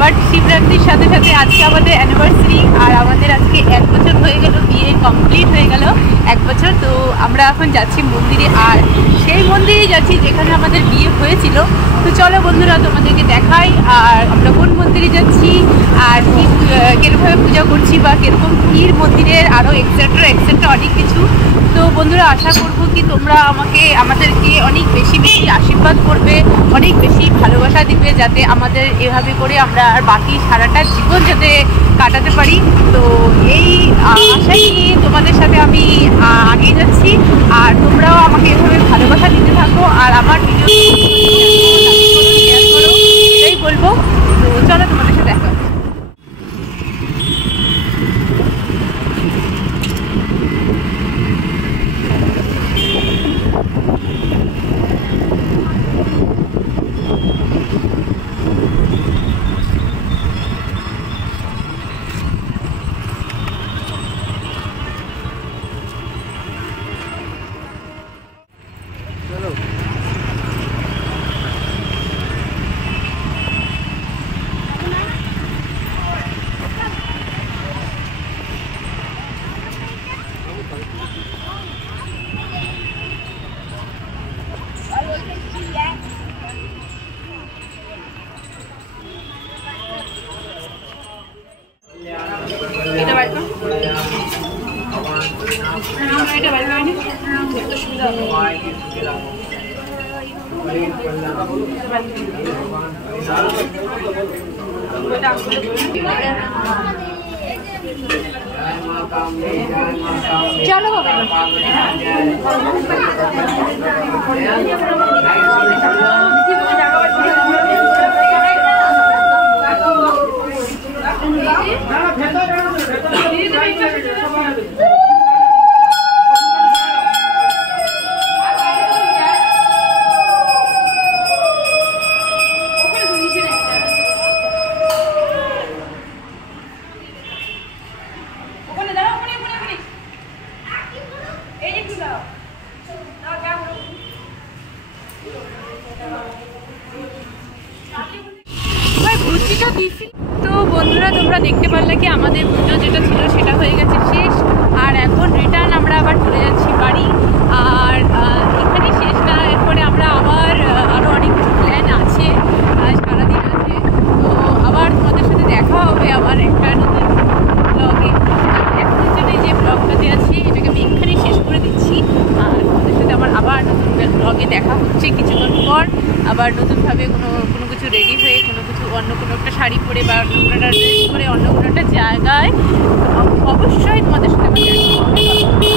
But শিবরাত্রির সাথে সাথে আজকে আমাদের অ্যানিভার্সারি আর আমাদের আজকে 1 বছর হয়ে গেল, বিয়ে কমপ্লিট হয়ে গেল 1 বছর। তো আমরা এখন যাচ্ছি মন্দিরে, আর সেই মন্দিরে যাচ্ছি যেখানে আমাদের বিয়ে হয়েছিল। তো চলো বন্ধুরা তোমাদেরকে দেখাই আর আমরা কোন মন্দিরে যাচ্ছি আর কি কীরকমভাবে পূজা করছি বা কীরকম ক্ষীর মন্দিরের আরও এক্সেট্রা অনেক কিছু। তো বন্ধুরা আশা করবো কি তোমরা আমাদেরকে অনেক বেশি আশীর্বাদ করবে, অনেক বেশি ভালোবাসা দিবে, যাতে আমাদের এভাবে করে আমরা আর বাকি সারাটা জীবন যাতে কাটাতে পারি। তো এই আশাই নিয়ে তোমাদের সাথে আমি আগিয়ে যাচ্ছি, আর তোমরাও আমাকে এভাবে ভালোবাসা দিতে থাকো আর আমার ভিডিও শেয়ার করো, এটাই বলবো। তো চলো তোমাদের সাথে দেখা। এটা বাইক এটা বাইক এত সুবিধা চলো হবে তো বন্ধুরা তোমরা দেখতে পারলে কি আমাদের পুজো যেটা ছিল সেটা হয়ে গেছে শেষ, আর এখন রিটার্ন আমরা আবার চলে যাচ্ছি বাড়ি। আর এখানে শেষ না, এরপরে আমরা আবার আরও অনেক কিছু প্ল্যান আছে, সারাদিন আছে। তো আবার তোমাদের সাথে দেখা হবে আবার একটা নতুন ব্লগে। এখনের জন্য যে ব্লগটাতে আছে এটাকে আমি এখানেই শেষ করে দিচ্ছি, আর তোমাদের সাথে আমার আবার নতুন ব্লগে দেখা হচ্ছে কিছুক্ষণ পর। আবার নতুনভাবে কোনো কিছু রেডি হয়ে অন্য কোনো একটা শাড়ি পরে বা অন্য কোনো একটা ড্রেস পরে অন্য কোনো একটা জায়গায় অবশ্যই তোমাদের সাথে আমার দেখা হবে।